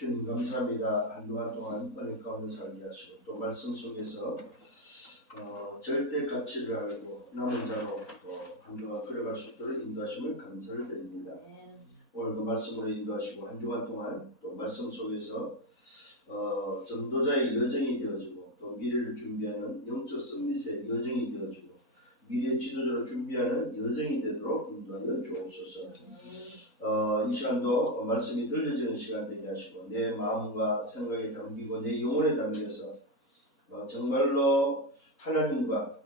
주님 감사합니다. 한 주간 동안 은혜 가운데 살게 하시고 또 말씀 속에서 절대 가치를 알고 남은 자로 한 주간 걸어갈 수 있도록 인도하심을 감사를 드립니다. 오늘도 말씀으로 인도하시고 한 주간 동안 또 말씀 속에서 전도자의 여정이 되어지고 또 미래를 준비하는 영적 서밋의 여정이 되어지고 미래 지도자로 준비하는 여정이 되도록 인도하여 주옵소서. 이 시간도 말씀이 들려지는 시간 되게 하시고 내 마음과 생각에 담기고 내 영혼에 담겨서 정말로 하나님과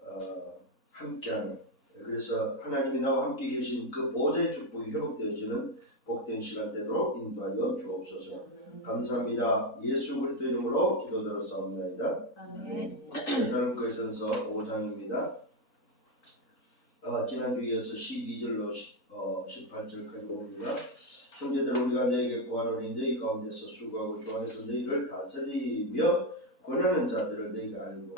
함께하는, 그래서 하나님이 나와 함께 계신 그 보좌의 축복이 회복되어지는 복된 시간 되도록 인도하여 주옵소서. 감사합니다. 예수 그리스도 이름으로 기도드렸사옵나이다. 아멘. 데살로니가전서 5장입니다. 지난주에 이어서 12절로 18절까지 봅니다. 형제들, 우리가 너에게 구하노니 너희 가운데서 수고하고 주 안에서 너희를 다스리며 권하는 자들을 너희가 알고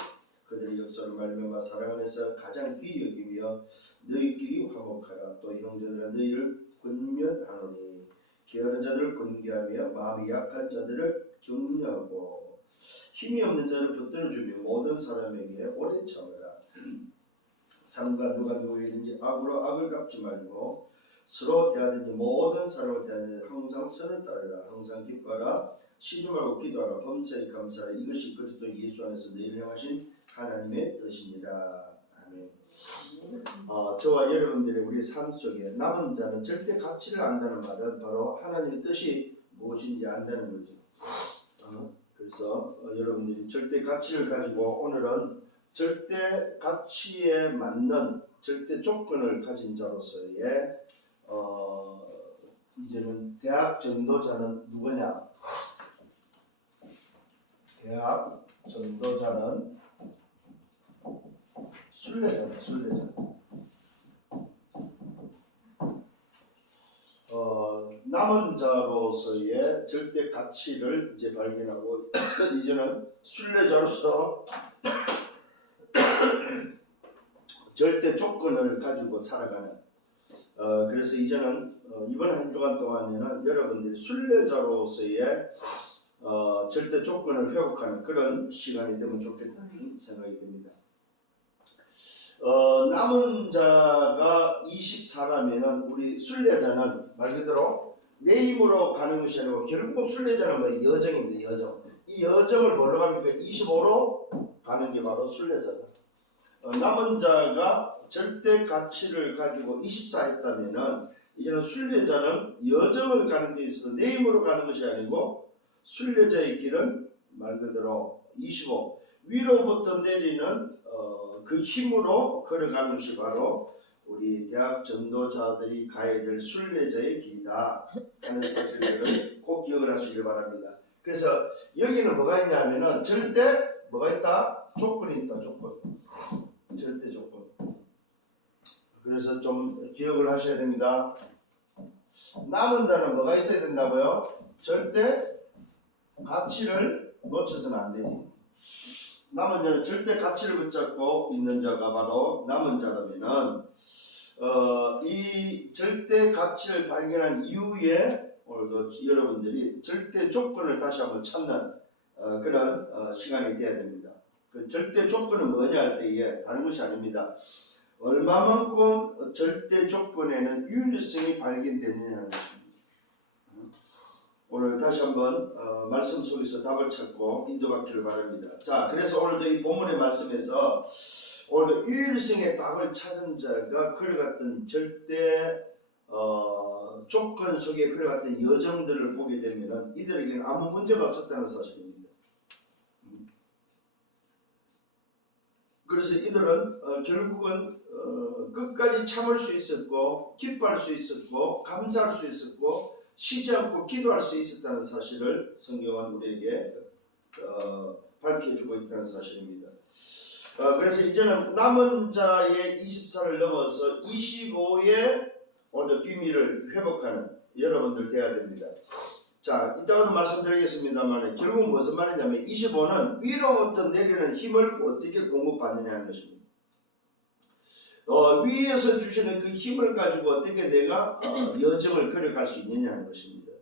그들의 역사를 말미암아 사랑 안에서 가장 귀히 여기며 너희끼리 화목하라. 또 형제들은 너희를 권면하노니 게으른 자들을 권계하며 마음이 약한 자들을 격려하고 힘이 없는 자를 붙들어주며 모든 사람에게 오래 참으라. 상과 누가 누구에든지 악으로 악을 갚지 말고 서로 대하든지 모든 사람을 대하든지 항상 선을 따르라. 항상 기뻐하라. 쉬지 말고 기도하라. 범사에 감사하라. 이것이 그리스도 예수 안에서 너희를 향하신 하나님의 뜻입니다. 아멘. 저와 여러분들의 우리 삶 속에 남은 자는 절대 가치를 안다는 말은 바로 하나님의 뜻이 무엇인지 안다는 거죠. 그래서 여러분들이 절대 가치를 가지고 오늘은 절대 가치에 맞는 절대 조건을 가진 자로서의 이제는 대학 전도자는 누구냐? 대학 전도자는 순례자다. 순례자. 남은 자로서의 절대 가치를 이제 발견하고 이제는 순례자로서 절대 조건을 가지고 살아가는, 그래서 이제는 이번 한 주간 동안에는 여러분들이 순례자로서의 절대 조건을 회복하는 그런 시간이 되면 좋겠다는 생각이 듭니다. 남은 자가 24라면은 우리 순례자는 말 그대로 내 힘으로 가는 것이 아니고 결국 순례자는 뭐 여정입니다. 여정. 이 여정을 뭐로 갑니까? 25로 가는 게 바로 순례자다. 남은 자가 절대 가치를 가지고 24 했다면은 이제는 순례자는 여정을 가는 데 있어서 내 힘으로 가는 것이 아니고 순례자의 길은 말 그대로 25 위로부터 내리는 그 힘으로 걸어가는 것이 바로 우리 대학 전도자들이 가야 될 순례자의 길이다 하는 사실을 꼭 기억을 하시길 바랍니다. 그래서 여기는 뭐가 있냐면은 절대 뭐가 있다? 조건이 있다. 조건. 절대 조건. 그래서 좀 기억을 하셔야 됩니다. 남은 자는 뭐가 있어야 된다고요? 절대 가치를 놓쳐서는 안 되지. 남은 자는 절대 가치를 붙잡고 있는 자가 바로 남은 자라면은 이 절대 가치를 발견한 이후에 오늘도 여러분들이 절대 조건을 다시 한번 찾는 그런 시간이 되어야 됩니다. 그 절대 조건은 뭐냐 할 때에 다른 것이 아닙니다. 얼마만큼 절대 조건에는 유일성이 발견되느냐는 것입니다. 오늘 다시 한번 말씀 속에서 답을 찾고 인도받기를 바랍니다. 자, 그래서 오늘도 이 본문의 말씀에서 오늘도 유일성의 답을 찾은 자가 걸어갔던 절대 조건 속에 걸어갔던 여정들을 보게 되면 이들에게는 아무 문제가 없었다는 사실입니다. 그래서 이들은 결국은 끝까지 참을 수 있었고 기뻐할 수 있었고 감사할 수 있었고 쉬지 않고 기도할 수 있었다는 사실을 성경은 우리에게 밝혀주고 있다는 사실입니다. 그래서 이제는 남은 자의 24를 넘어서 25의 오늘 비밀을 회복하는 여러분들 되어야 됩니다. 자, 이따가도 말씀드리겠습니다만 결국 무슨 말이냐면 25는 위로부터 내리는 힘을 어떻게 공급받느냐는 것입니다. 위에서 주시는 그 힘을 가지고 어떻게 내가 여정을 걸어갈 수 있느냐는 것입니다.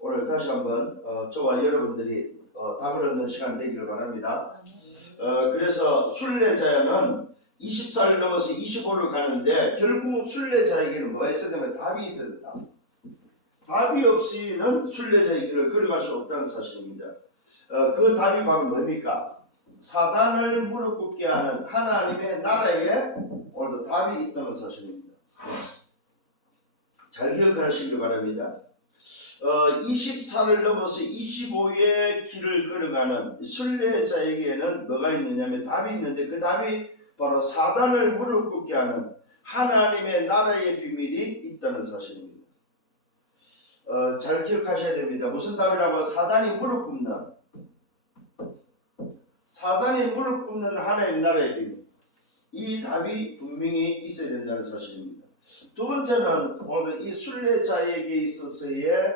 오늘 다시 한번 저와 여러분들이 답을 얻는 시간 되기를 바랍니다. 그래서 순례자는 24를 넘어서 25를 가는데 결국 순례자에게는 뭐가 있어야 되면 답이 있어야 된다. 답이 없이는 순례자의 길을 걸어갈 수 없다는 사실입니다. 그 답이 바로 뭡니까? 사단을 무릎 꿇게 하는 하나님의 나라에 오늘도 답이 있다는 사실입니다. 잘 기억하시길 바랍니다. 24를 넘어서 25의 길을 걸어가는 순례자에게는 뭐가 있느냐면 답이 있는데 그 답이 바로 사단을 무릎 꿇게 하는 하나님의 나라의 비밀이 있다는 사실입니다. 잘 기억하셔야 됩니다. 무슨 답이라고? 사단이 무릎 꿇는 하나님의 나라의 비밀. 이 답이 분명히 있어야 된다는 사실입니다. 두 번째는 오늘 이 순례자에게 있어서의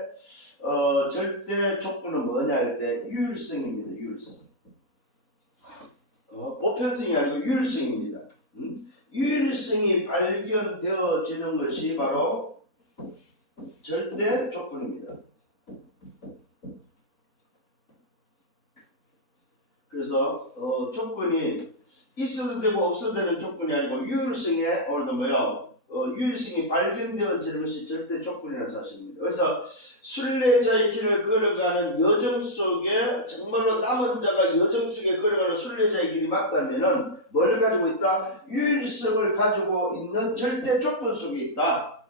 절대 조건은 뭐냐 할 때 유일성입니다. 유일성. 보편성이 아니고 유일성입니다. 유일성이 발견되어지는 것이 바로 절대 조건입니다. 그래서 조건이 있어도 되고 없어도 되는 조건이 아니고 유일성에 오늘도 뭐요? 유일성이 발견되어지는 것이 절대 조건이라는 사실입니다. 그래서 순례자의 길을 걸어가는 여정 속에 정말로 남은 자가 여정 속에 걸어가는 순례자의 길이 맞다면은 뭘 가지고 있다? 유일성을 가지고 있는 절대 조건 속에 있다.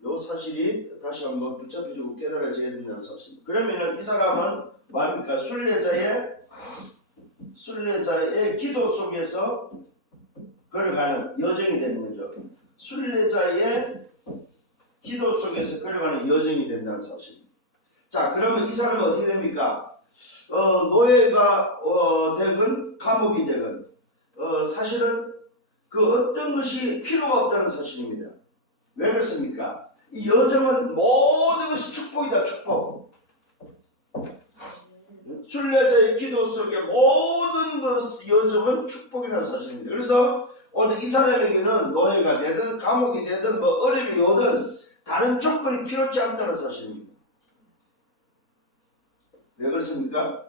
이 사실이 다시 한번 붙잡혀지고 깨달아져야 된다는 사실입니다. 그러면은 이 사람은 뭡니까? 순례자의 기도 속에서 걸어가는 여정이 되는 거죠. 순례자의 기도 속에서 걸어가는 여정이 된다는 사실입니다. 자, 그러면 이 사람은 어떻게 됩니까? 노예가 되건 감옥이 되건 사실은 그 어떤 것이 필요가 없다는 사실입니다. 왜 그렇습니까? 이 여정은 모든 것이 축복이다. 축복. 순례자의 기도 속에 모든 여정은 축복이라는 사실입니다. 그래서 오늘 이 사람에게는 노예가 되든 감옥이 되든 뭐 어려움이 오든 다른 조건이 필요치 않다는 사실입니다. 왜 그렇습니까?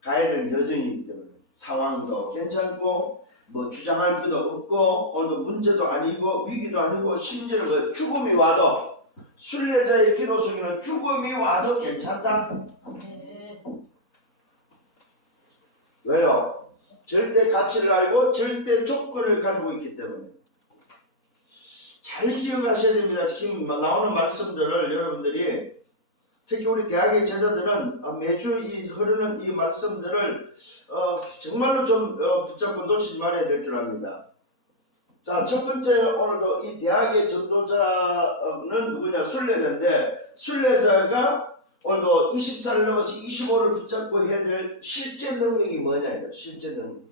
가야 될 여정이기 때문에 상황도 괜찮고 뭐 주장할 것도 없고 오늘도 문제도 아니고 위기도 아니고 심지어는 죽음이 와도 순례자의 기도 속에는 죽음이 와도 괜찮다. 왜요? 절대 가치를 알고 절대 조건을 가지고 있기 때문에 잘 기억하셔야 됩니다. 지금 나오는 말씀들을 여러분들이 특히 우리 대학의 제자들은 매주 이 흐르는 이 말씀들을 정말로 좀 붙잡고 놓치지 말아야 될 줄 압니다. 자, 첫 번째 오늘도 이 대학의 전도자는 누구냐? 순례자인데 순례자가 오늘도 24를 넘어서 25를 붙잡고 해야 될 실제 능력이 뭐냐? 실제 능력.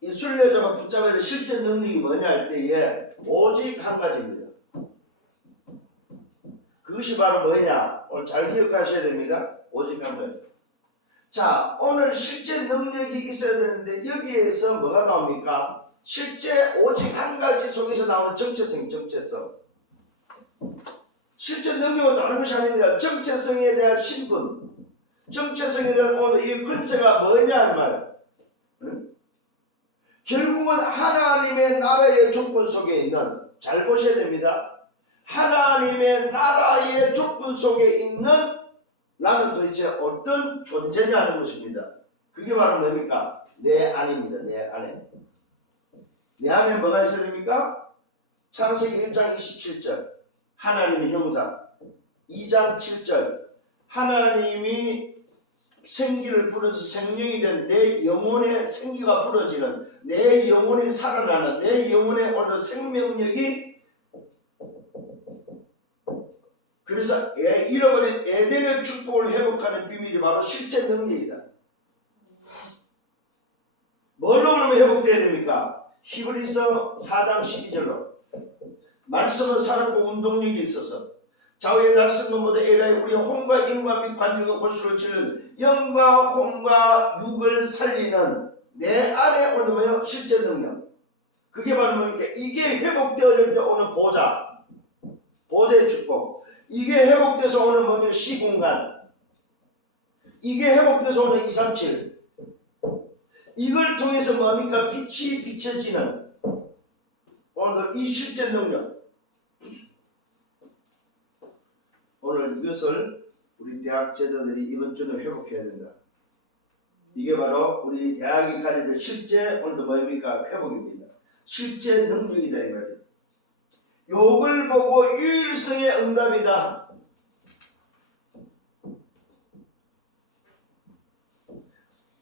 이 순례자가 붙잡아야 될 실제 능력이 뭐냐 할 때에 오직 한 가지입니다. 그것이 바로 뭐냐? 오늘 잘 기억하셔야 됩니다. 오직 한 가지. 자, 오늘 실제 능력이 있어야 되는데 여기에서 뭐가 나옵니까? 실제 오직 한 가지 속에서 나오는 정체성. 실제 능력은 다른 것이 아닙니다. 정체성에 대한 신분, 정체성에 대한 오늘 이 근세가 뭐냐 할 말. 결국은 하나님의 나라의 조건 속에 있는, 잘 보셔야 됩니다. 하나님의 나라의 조건 속에 있는 나는 도대체 어떤 존재냐 하는 것입니다. 그게 바로 뭡니까? 내 안입니다. 내 안에. 내 안에 뭐가 있어야 됩니까? 창세기 1장 27절 하나님의 형상, 2장 7절 하나님이 생기를 불어서 생명이 된 내 영혼의 생기가 불어지는, 내 영혼이 살아나는, 내 영혼의 오늘 생명력이, 그래서 잃어버린 에덴의 축복을 회복하는 비밀이 바로 실제 능력이다. 뭘로 그러면 회복돼야 됩니까? 히브리서 4장 12절로 말씀은 살았고 운동력이 있어서 좌우의 날선 것보다 에라의 우리의 혼과 영과 및 관절과 골수를 찌르는 영과 혼과 육을 살리는 내 안에 오는 뭐예요? 실제 능력. 그게 바로 뭡니까? 이게 회복되어질 때 오는 보좌. 보좌의 축복. 이게 회복돼서 오는 뭐냐? 시공간. 이게 회복돼서 오는 237. 이걸 통해서 뭡니까? 빛이 비춰지는 오늘도 이 실제 능력. 오늘 이것을 우리 대학 제자들이 이번 주는 회복해야 된다. 이게 바로 우리 대학이 가져야 될 실제 오늘도 뭡니까? 회복입니다. 실제 능력이다 이 말이에요. 욕을 보고 유일성의 응답이다.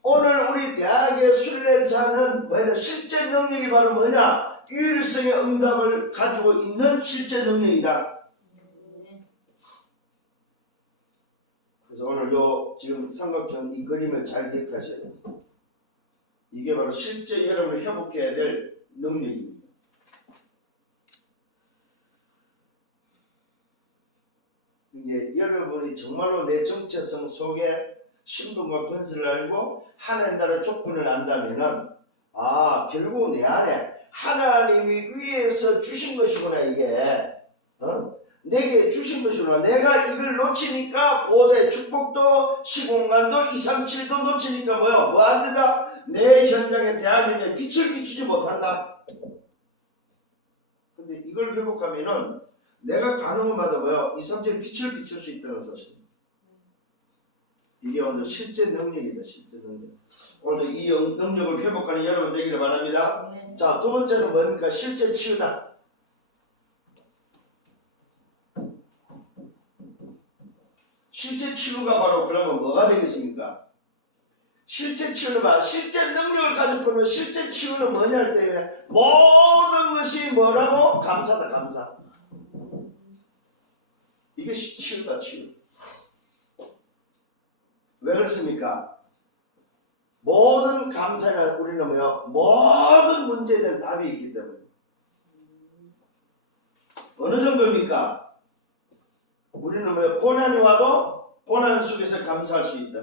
오늘 우리 대학의 순례자는 뭐냐? 실제 능력이 바로 뭐냐? 유일성의 응답을 가지고 있는 실제 능력이다. 그래서 오늘 지금 삼각형 이 그림을 잘 기억하셔야 돼요. 이게 바로 실제 여러분을 회복해야 될 능력입니다. 이게 여러분이 정말로 내 정체성 속에 신분과 권세를 알고 하나님 나라의 조건을 안다면은 결국 내 안에 하나님이 위에서 주신 것이구나 이게 내게 주신 것이구나. 내가 이걸 놓치니까 보좌의 축복도 시공간도 237도 놓치니까 뭐 안 된다? 내 현장에 대학 현장에 빛을 비추지 못한다. 근데 이걸 회복하면은 내가 가능한 마다 237 빛을 비출 수 있다는 사실. 이게 오늘 실제 능력이다. 실제 능력. 오늘 이 능력을 회복하는 여러분 되기를 바랍니다. 자, 두 번째는 뭡니까? 실제 치유다. 실제 치유가 바로 그러면 뭐가 되겠습니까? 실제 치유는 실제 능력을 가지고는 실제 치유는 뭐냐 할 때 모든 것이 뭐라고? 감사다. 감사. 이게 치유다. 치유. 왜 그렇습니까? 모든 감사는 우리는 모든 문제에 대한 답이 있기 때문에. 어느 정도입니까? 우리는 고난이 와도 고난 속에서 감사할 수 있다.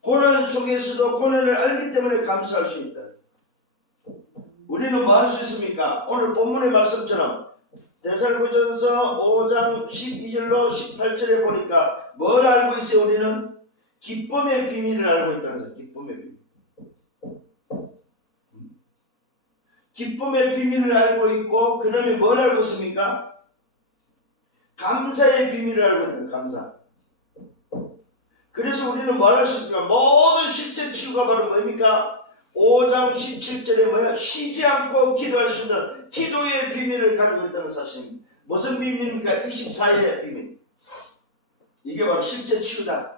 고난 속에서도 고난을 알기 때문에 감사할 수 있다. 우리는 뭐 할 수 있습니까? 오늘 본문의 말씀처럼 데살로니가전서 5장 12절로 18절에 보니까 뭘 알고 있어요? 우리는 기쁨의 비밀을 알고 있다는 거죠. 기쁨의 비밀. 기쁨의 비밀을 알고 있고 그 다음에 뭘 알고 있습니까? 감사의 비밀을 알고 있다는 감사. 그래서 우리는 뭘 할 수 있습니까? 모든 실제 치유가 바로 뭡니까? 5장 17절에 쉬지 않고 기도할 수 있는 기도의 비밀을 가지고 있다는 사실입니다. 무슨 비밀입니까? 24의 비밀. 이게 바로 실제 치유다.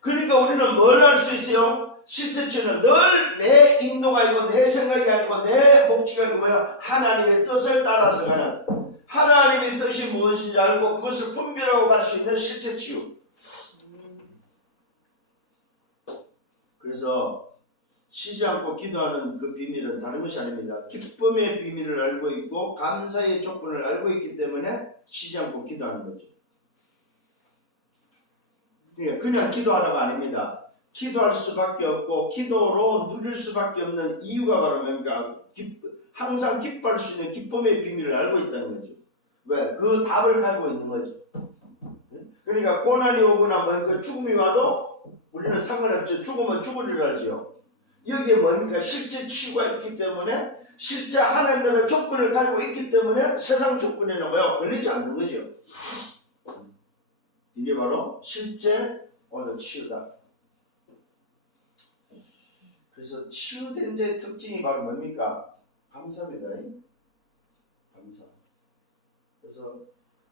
그러니까 우리는 뭘 할 수 있어요? 실제 치유는 늘 내 인도가 아니고 내 생각이 아니고 내 목적이 아니고 하나님의 뜻을 따라서 가는 하나님의 뜻이 무엇인지 알고 그것을 분별하고 갈 수 있는 실제 치유. 그래서 쉬지 않고 기도하는 그 비밀은 다른 것이 아닙니다. 기쁨의 비밀을 알고 있고 감사의 조건을 알고 있기 때문에 쉬지 않고 기도하는 거죠. 그냥 기도하라가 아닙니다. 기도할 수밖에 없고 기도로 누릴 수밖에 없는 이유가 바로 뭡니까? 항상 기뻐할 수 있는 기쁨의 비밀을 알고 있다는 거죠. 왜? 그 답을 가지고 있는 거죠. 그러니까 고난이 오거나 죽음이 와도 우리는 상관없죠. 죽으면 죽으리라 하죠. 여기에 뭡니까? 실제 치유가 있기 때문에 실제 하나님 나라의 조건을 가지고 있기 때문에 세상 조건에는 걸리지 않는 거죠. 이게 바로 실제 오늘 치유다. 그래서 치유된 자의 특징이 바로 뭡니까? 감사입니다. 감사. 그래서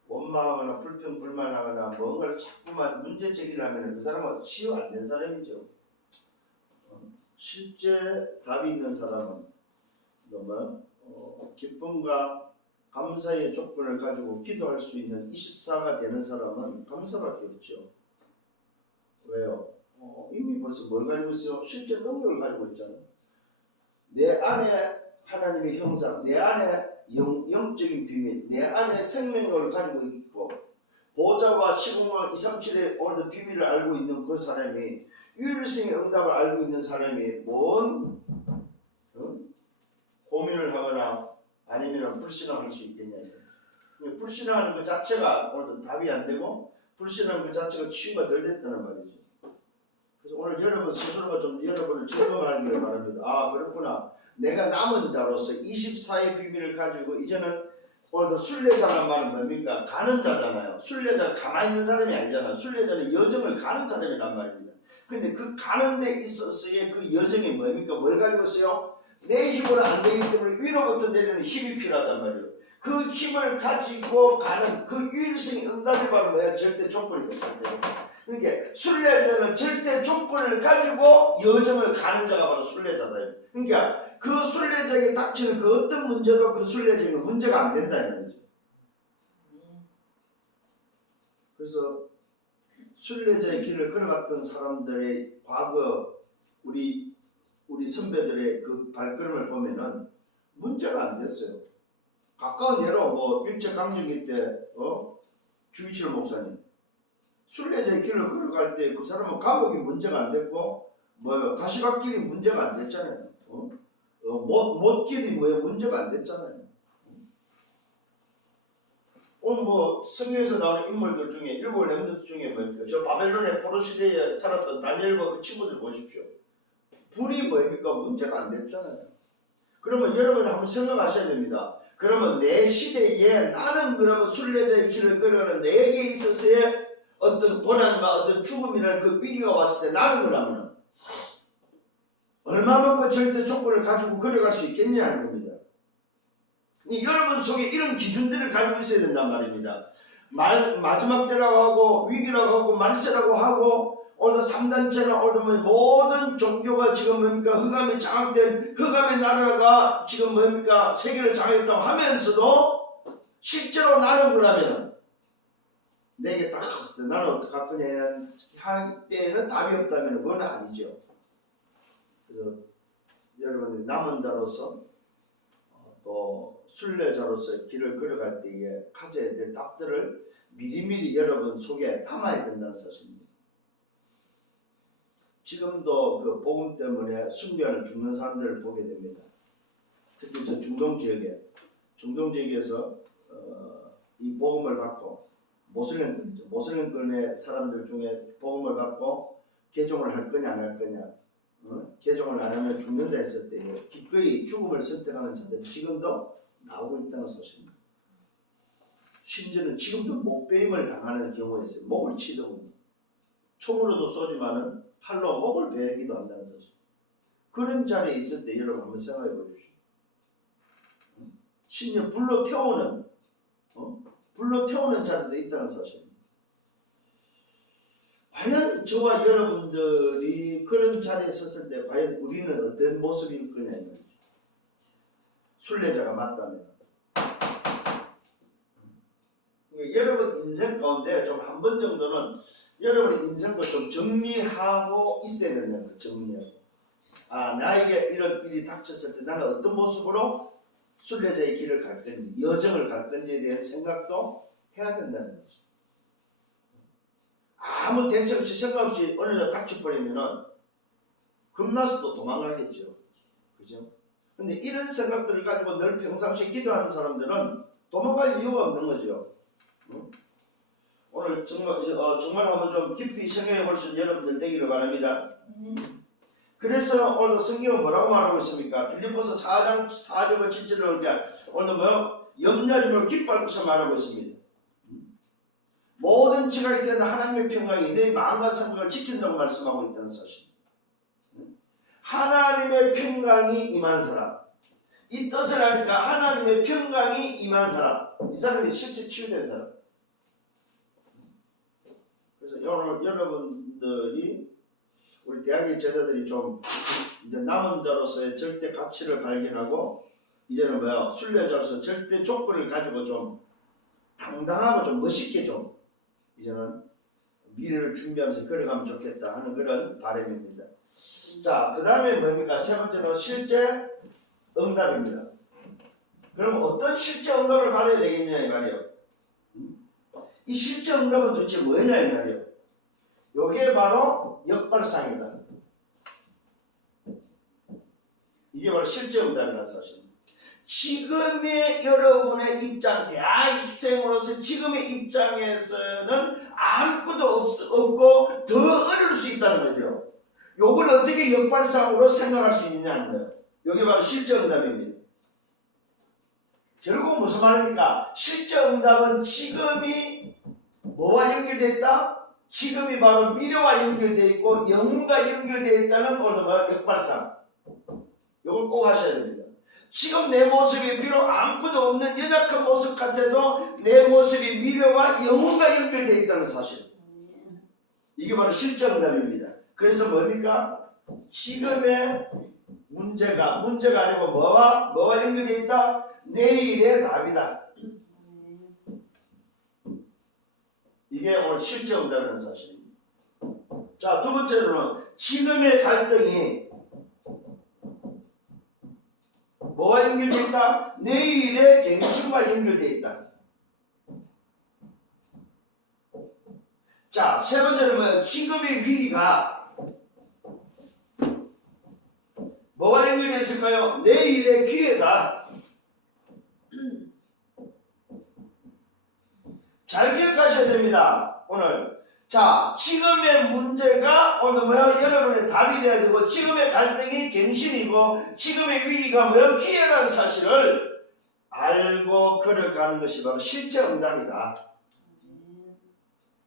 원망하거나 불평 불만하거나 뭔가를 자꾸만 문제 제기를 하면 그 사람은 치유 안 된 사람이죠. 실제 답이 있는 사람은 기쁨과 감사의 조건을 가지고 기도할 수 있는 24가 되는 사람은 감사밖에 없죠. 왜요? 이미 벌써 뭘 가지고 있어요? 실제 능력을 가지고 있잖아요. 내 안에 하나님의 형상, 내 안에 영적인 비밀, 내 안에 생명력을 가지고 있고 보좌와 시공간 237의 오늘도 비밀을 알고 있는 그 사람이 유일성의 응답을 알고 있는 사람이 뭔 고민을 하거나 아니면 불신앙할 수 있겠냐. 불신하는 그 자체가 오늘도 답이 안 되고 불신하는 그 자체가 치유가 덜 됐다는 말이죠. 그래서 오늘 여러분 스스로가 좀 여러분을 점검하기를 바랍니다. 아 그렇구나. 내가 남은 자로서 24의 비밀을 가지고 이제는 오늘도 순례자란 말은 뭡니까? 가는 자잖아요. 순례자 가만히 있는 사람이 아니잖아요. 순례자는 여정을 가는 사람이란 말입니다. 근데 그 가는 데 있어서의 그 여정이 뭡니까? 뭘 가지고 있어요? 내 힘으로 안 되기 때문에 위로부터 내리는 힘이 필요하단 말이에요. 그 힘을 가지고 가는 그 유일성의 응답이 바로 뭐야? 절대 조건이다. 그러니까 순례자는 절대 조건을 가지고 여정을 가는 자가 바로 순례자다. 그러니까 그 순례자에게 닥치는 그 어떤 문제도 그 순례자에게 문제가 안 된다는 거죠. 그래서 순례자의 길을 걸어갔던 사람들의 과거 우리 선배들의 그 발걸음을 보면은 문제가 안 됐어요. 가까운 예로 뭐 일제강점기 때 주이철 목사님 순례자의 길을 걸어갈 때 그 사람은 감옥이 문제가 안 됐고 뭐 가시밭길이 문제가 안 됐잖아요. 못길이 뭐 문제가 안 됐잖아요. 오늘 뭐 성경에서 나오는 인물들 중에 일곱 렘넌트 중에 뭡니까? 저 바벨론의 포로 시대에 살았던 다니엘과 그 친구들 보십시오. 불이 뭡니까? 문제가 안 됐잖아요. 그러면 여러분 한번 생각하셔야 됩니다. 그러면 내 시대에 나는 그러면 순례자의 길을 걸어가는 내게 있어서의 어떤 고난과 어떤 죽음이라는 그 위기가 왔을 때 나는 그러면 얼마만큼 절대 조건을 가지고 걸어갈 수 있겠냐는 겁니다. 여러분 속에 이런 기준들을 가지고 있어야 된단 말입니다. 마지막 때라고 하고 위기라고 하고 말세라고 하고 오늘 3단체나 오늘 모든 종교가 지금 뭡니까 흑암에 장악된 흑암의 나라가 지금 뭡니까 세계를 장악했다고 하면서도 실제로 나는 그러면 내게 닥쳤을 때 나는 어떻게 할 거냐 할 때에는 답이 없다면 그건 아니죠. 그래서 여러분이 남은 자로서 또 순례자로서의 길을 걸어갈 때에 가져야 될 답들을 미리미리 여러분 속에 담아야 된다는 사실입니다. 지금도 그 복음 때문에 순교하는 죽는 사람들을 보게 됩니다. 특히 저 중동 지역에서 이 복음을 받고 모슬림권의 사람들 중에 복음을 받고 개종을 할 거냐 안 할 거냐 개종을 안 하면 죽는다 했을 때 기꺼이 죽음을 선택하는 자들이 지금도 나오고 있다는 사실입니다. 심지어는 지금도 목베임을 당하는 경우가 있어요. 목을 치더군요. 총으로도 쏘지만은 칼로 목을 베기도 한다는 사실. 그런 자리에 있을 때 여러분 한번 생각해 보십시오. 심지어 불로 태우는 자들도 있다는 사실입니다. 과연 저와 여러분들이 그런 자리에 섰을 때 과연 우리는 어떤 모습일 거냐 이거죠. 순례자가 맞다면 여러분 인생 가운데 좀 한 번 정도는 여러분의 인생도 좀 정리하고 있어야 된다는 거예요. 정리하고 나에게 이런 일이 닥쳤을 때 나는 어떤 모습으로 순례자의 길을 갈 건지 여정을 갈 건지에 대한 생각도 해야 된다는 거죠. 아무 대책 없이 생각 없이 어느 날 닥쳐버리면은 겁나서도 도망가겠죠. 그죠? 근데 이런 생각들을 가지고 늘 평상시에 기도하는 사람들은 도망갈 이유가 없는 거죠. 오늘 정말 한번 좀 깊이 생각해 볼 수 있는 여러분들 되기를 바랍니다. 그래서 오늘 성경은 뭐라고 말하고 있습니까? 빌립보서 4장 4절과 7절을 오늘 염려하지 말고 기뻐할 것을 말하고 있습니다. 모든 지각이 되는 하나님의 평강이 내 마음과 생각을 지킨다고 말씀하고 있다는 사실. 하나님의 평강이 임한 사람. 이 뜻을 하니까 하나님의 평강이 임한 사람. 이 사람이 실제 치유된 사람. 그래서 오늘 여러분들이 우리 대학의 제자들이 좀 이제 남은 자로서의 절대 가치를 발견하고 이제는 순례자로서 절대 조건을 가지고 좀 당당하고 좀 멋있게 좀 이제는 미래를 준비하면서 걸어가면 좋겠다 하는 그런 바람입니다. 자, 그 다음에 뭡니까? 세 번째는 실제 응답입니다. 그럼 어떤 실제 응답을 받아야 되겠냐 이 말이에요. 이 실제 응답은 도대체 뭐냐 이 말이에요. 요게 바로 역발상이다. 이게 바로 실제 응답이라는 사실입니다. 지금의 여러분의 입장, 대학생으로서 지금의 입장에서는 아무것도 없고 더 어려울 수 있다는 거죠. 요걸 어떻게 역발상으로 생각할 수 있느냐는 거예요. 여기 바로 실제응답입니다. 결국 무슨 말입니까? 실제응답은 지금이 뭐와 연결되어 있다? 지금이 바로 미래와 연결되어 있고 영과 연결되어 있다는 역발상. 이걸 꼭 하셔야 됩니다. 지금 내 모습이 비록 아무것도 없는 연약한 모습 같아도 내 모습이 미래와 영혼과 연결되어 있다는 사실. 이게 바로 실제응답입니다. 그래서 뭡니까? 지금의 문제가 아니고 뭐와 연결되어 있다? 내일의 답이다. 이게 오늘 실제응답이라는 사실입니다. 자, 두 번째로는 지금의 갈등이 뭐와 연결되어 있다? 내일의 갱신과 연결되어 있다. 자, 세 번째는 지금의 위기가 뭐와 연결되어 있을까요? 내일의 기회다. 잘 기억하셔야 됩니다. 오늘. 자, 지금의 문제가 오늘 여러분의 답이 돼야 되고, 지금의 갈등이 갱신이고, 지금의 위기가 기회라는 사실을 알고 걸어가는 것이 바로 실제 응답이다.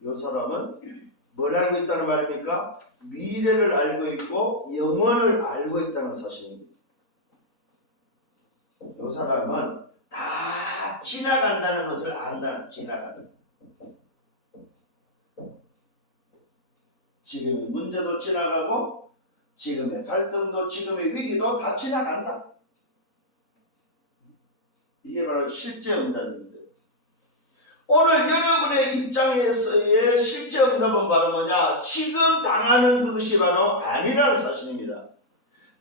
이 사람은 뭘 알고 있다는 말입니까? 미래를 알고 있고 영원을 알고 있다는 사실입니다. 이 사람은 다 지나간다는 것을 안다. 지나간다. 지금의 문제도 지나가고 지금의 갈등도 지금의 위기도 다 지나간다. 이게 바로 실제 응답입니다. 오늘 여러분의 입장에서의 실제 응답은 바로 뭐냐? 지금 당하는 그것이 바로 아니라는 사실입니다.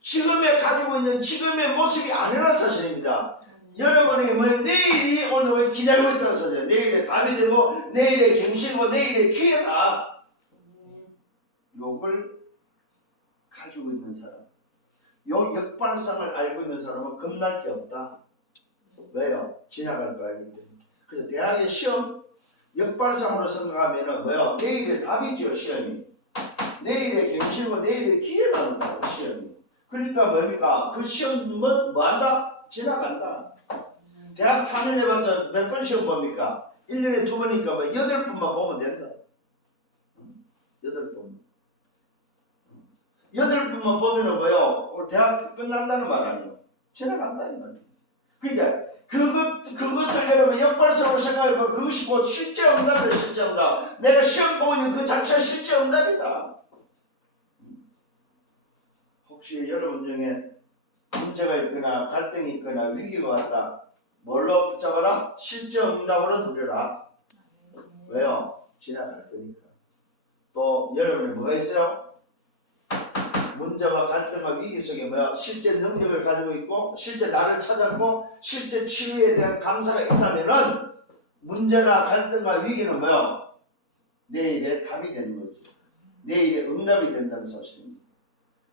지금에 가지고 있는 지금의 모습이 아니라는 사실입니다. 여러분이 내일이 오늘 기다리고 있다는 사실이에요. 내일의 답이 되고 내일의 갱신이고 내일의 기회다. 요걸 가지고 있는 사람, 요 역발상을 알고 있는 사람은 겁날 게 없다. 왜요? 지나갈 거 알기 때문에. 그래서 대학의 시험 역발상으로 생각하면은 내일의 답이죠. 시험이 내일의 갱신이고 내일의 기회라는 거예요. 시험이. 그러니까 뭡니까? 그 시험은 뭐한다? 지나간다. 대학 4년 해봤자 몇 번 시험 봅니까? 1년에 2번이니까 8번만 보면 된다. 8번. 8번만 보면은 오늘 대학 끝난다는 말 아니에요. 지나간다 이 말이에요. 그러니까 그것을 여러분 역발상으로 생각해보면 그것이 곧 실제 응답이다. 실제 응답. 내가 시험 보고 있는 그 자체가 실제 응답이다. 혹시 여러분 중에 문제가 있거나 갈등이 있거나 위기가 왔다. 뭘로 붙잡아라? 실제 응답으로 누려라. 왜요? 지나갈 거니까. 또 여러분이 뭐가 있어요? 문제와 갈등과 위기 속에 실제 능력을 가지고 있고 실제 나를 찾았고 실제 치유에 대한 감사가 있다면은 문제나 갈등과 위기는 내일의 답이 되는 거죠. 내일의 응답이 된다는 사실입니다.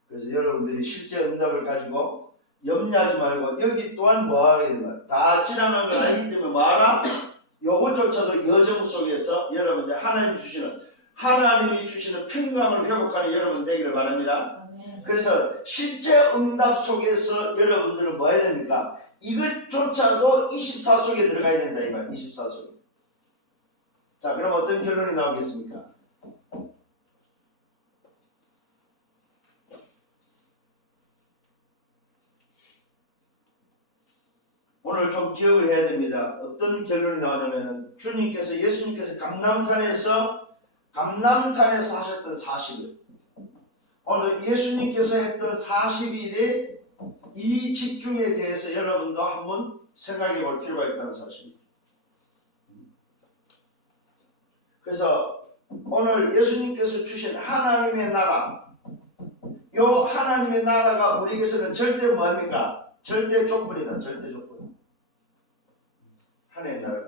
그래서 여러분들이 실제 응답을 가지고 염려하지 말고 여기 또한 뭐하게 되면 다 지나간 건 아니기 때문에 뭐하라? 요것조차도 여정 속에서 여러분들 하나님이 주시는 평강을 회복하는 여러분 되기를 바랍니다. 그래서 실제 응답 속에서 여러분들은 뭐 해야 됩니까? 이것조차도 24 속에 들어가야 된다 이 말. 24 속에. 자, 그럼 어떤 결론이 나오겠습니까? 오늘 좀 기억을 해야 됩니다. 어떤 결론이 나오냐면 예수님께서 감남산에서 하셨던 40일. 오늘 예수님께서 했던 40일의 이 집중에 대해서 여러분도 한번 생각해 볼 필요가 있다는 사실입니다. 그래서 오늘 예수님께서 주신 하나님의 나라, 이 하나님의 나라가 우리에게서는 절대 뭐합니까? 절대 조건이다. 절대 조건. 하나님의 나라.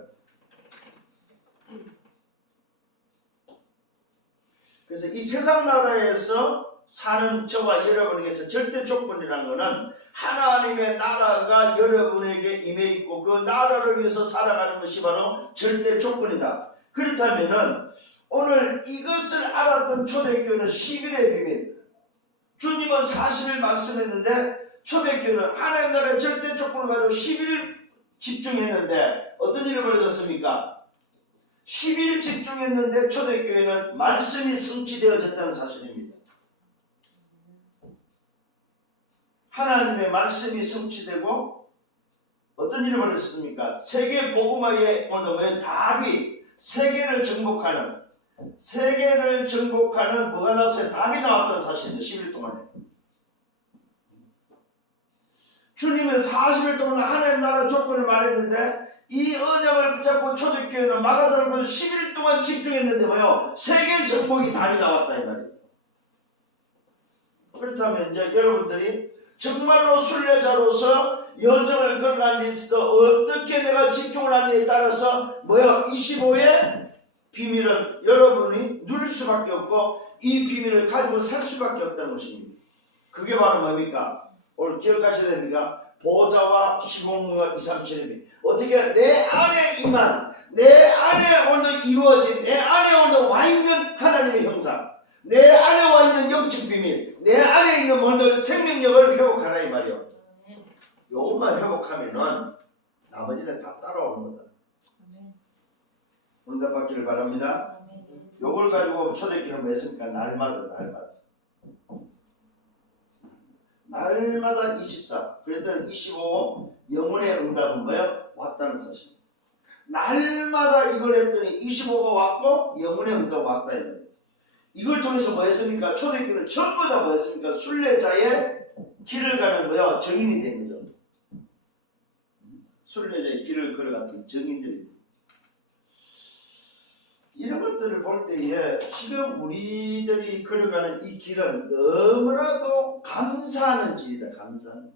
그래서 이 세상 나라에서 사는 저와 여러분에게서 절대 조건이라는 것은 하나님의 나라가 여러분에게 임해 있고 그 나라를 위해서 살아가는 것이 바로 절대 조건이다. 그렇다면은 오늘 이것을 알았던 초대교회는 10일의 비밀, 주님은 40일 말씀했는데 초대교회는 하나님 나라의 절대 조건을 가지고 10일 집중했는데 어떤 일이 벌어졌습니까? 10일 집중했는데 초대교회는 말씀이 성취되어졌다는 사실입니다. 하나님의 말씀이 성취되고 어떤 일이 벌어졌습니까? 세계 복음화의 오늘 답이 세계를 정복하는 뭐가 나왔어요? 답이 나왔다는 사실입니다. 10일 동안에. 주님은 40일 동안 하나님 나라 조건을 말했는데 이 언약을 붙잡고 초대교회는 마가다락을 10일 동안 집중했는데 뭐요? 세계 정복이 답이 나왔다 이 말이에요. 그렇다면 이제 여러분들이 정말로 순례자로서 여정을 걸어간 데 있어 어떻게 내가 집중을 하느냐에 따라서 뭐요? 25의 비밀은 여러분이 누릴 수밖에 없고 이 비밀을 가지고 살 수밖에 없다는 것입니다. 그게 바로 뭡니까? 오늘 기억하셔야 됩니다. 보좌와 시공과 2, 3, 7이 어떻게 내 안에 임한, 내 안에 오늘 이루어진, 내 안에 오늘 와 있는 하나님의 형상, 내 안에 와 있는 영적 비밀, 내 안에 있는 오늘 생명력을 회복하라 이 말이요. 요것만 회복하면은 나머지는 다 따라오는 거다. 응답받기를 바랍니다. 요걸 가지고 초대교회는 뭐 했습니까? 날마다 24, 그랬더니 25 영혼의 응답은 뭐예요? 왔다는 사실. 날마다 이걸 했더니 25가 왔고 영혼의 응답 왔다. 이걸 통해서 뭐 했습니까? 초대교회는 전부 다 뭐 했습니까? 순례자의 길을 가는 뭐야? 증인이 된 거죠. 순례자의 길을 걸어갔던 증인들이. 이런 것들을 볼 때에 지금 우리들이 걸어가는 이 길은 너무나도 감사하는 길이다. 감사하는.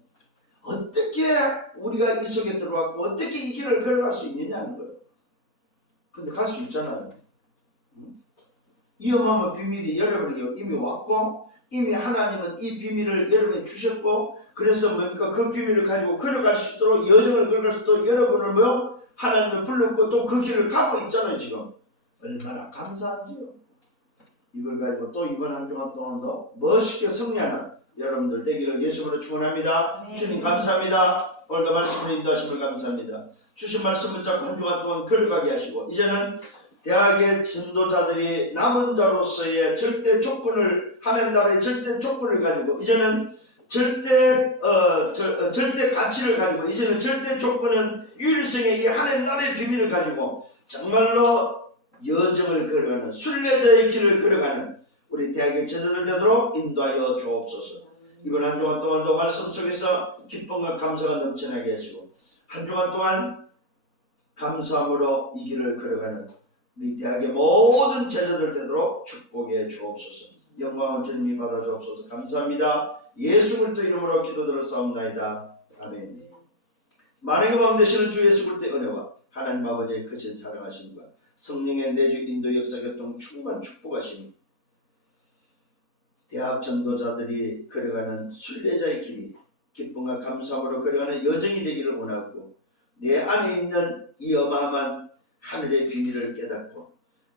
어떻게 우리가 이 속에 들어왔고 어떻게 이 길을 걸어갈 수 있느냐는 거예요. 근데 갈 수 있잖아요. 이 어마어마한 비밀이 여러분에게 이미 왔고 이미 하나님은 이 비밀을 여러분에게 주셨고 그래서 뭡니까? 그 비밀을 가지고 걸어갈 수 있도록 여정을 걸어갈 수 있도록 여러분을 뭐 하나님을 불렀고 또 그 길을 가고 있잖아요. 지금. 얼마나 감사한지요. 이걸 가지고 또 이번 한 주간 동안도 멋있게 승리하는 여러분들 되기를 예수로 축원합니다. 네. 주님 감사합니다. 오늘도 말씀을 인도하심을 감사합니다. 주신 말씀을 잡고 한 주간 동안 걸어가게 하시고 이제는 대학의 진도자들이 남은 자로서의 절대 조건을 하나님 나라의 절대 조건을 가지고 이제는 절대 가치를 가지고 이제는 절대 조건은 유일성의 이 하나님 나라의 비밀을 가지고 정말로 여정을 걸어가는 순례자의 길을 걸어가는 우리 대학의 제자들 되도록 인도하여 주옵소서. 이번 한 주간 동안도 말씀 속에서 기쁨과 감사가 넘쳐나게 하시고 한 주간 동안 감사함으로 이 길을 걸어가는 우리 대학의 모든 제자들 되도록 축복해 주옵소서. 영광을 주님이 받아 주옵소서. 감사합니다. 예수 그리스도 이름으로 기도드렸사옵나이다. 아멘. 만행의 마음 되시는 주 예수 그리스도의 은혜와 하나님 아버지의 크신 사랑하심과 성령의 내주 인도 역사 교통 충만 축복하시니 대학 전도자들이 걸어가는 순례자의 길이 기쁨과 감사함으로 걸어가는 여정이 되기를 원하고 내 안에 있는 이 어마어마한 하늘의 비밀을 깨닫고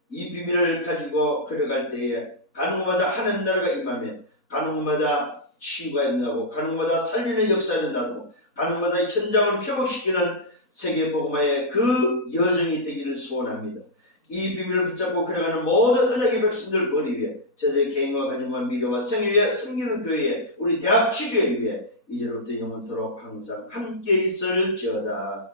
이 비밀을 가지고 걸어갈 때에 가는 곳마다 하나님 나라가 임하며 가는 곳마다 치유가 임하고 가는 곳마다 살리는 역사가 일어나고 가는 곳마다 현장을 회복시키는 세계 복음화의 그 여정이 되기를 소원합니다. 이 비밀을 붙잡고 걸어가는 모든 은혜의 백성들 머리 위에 저들의 개인과 가정과 미래와 생애 위에 섬기는 교회에 우리 대학 지교회 위에 이제로부터 영원토록 항상 함께 있을지어다.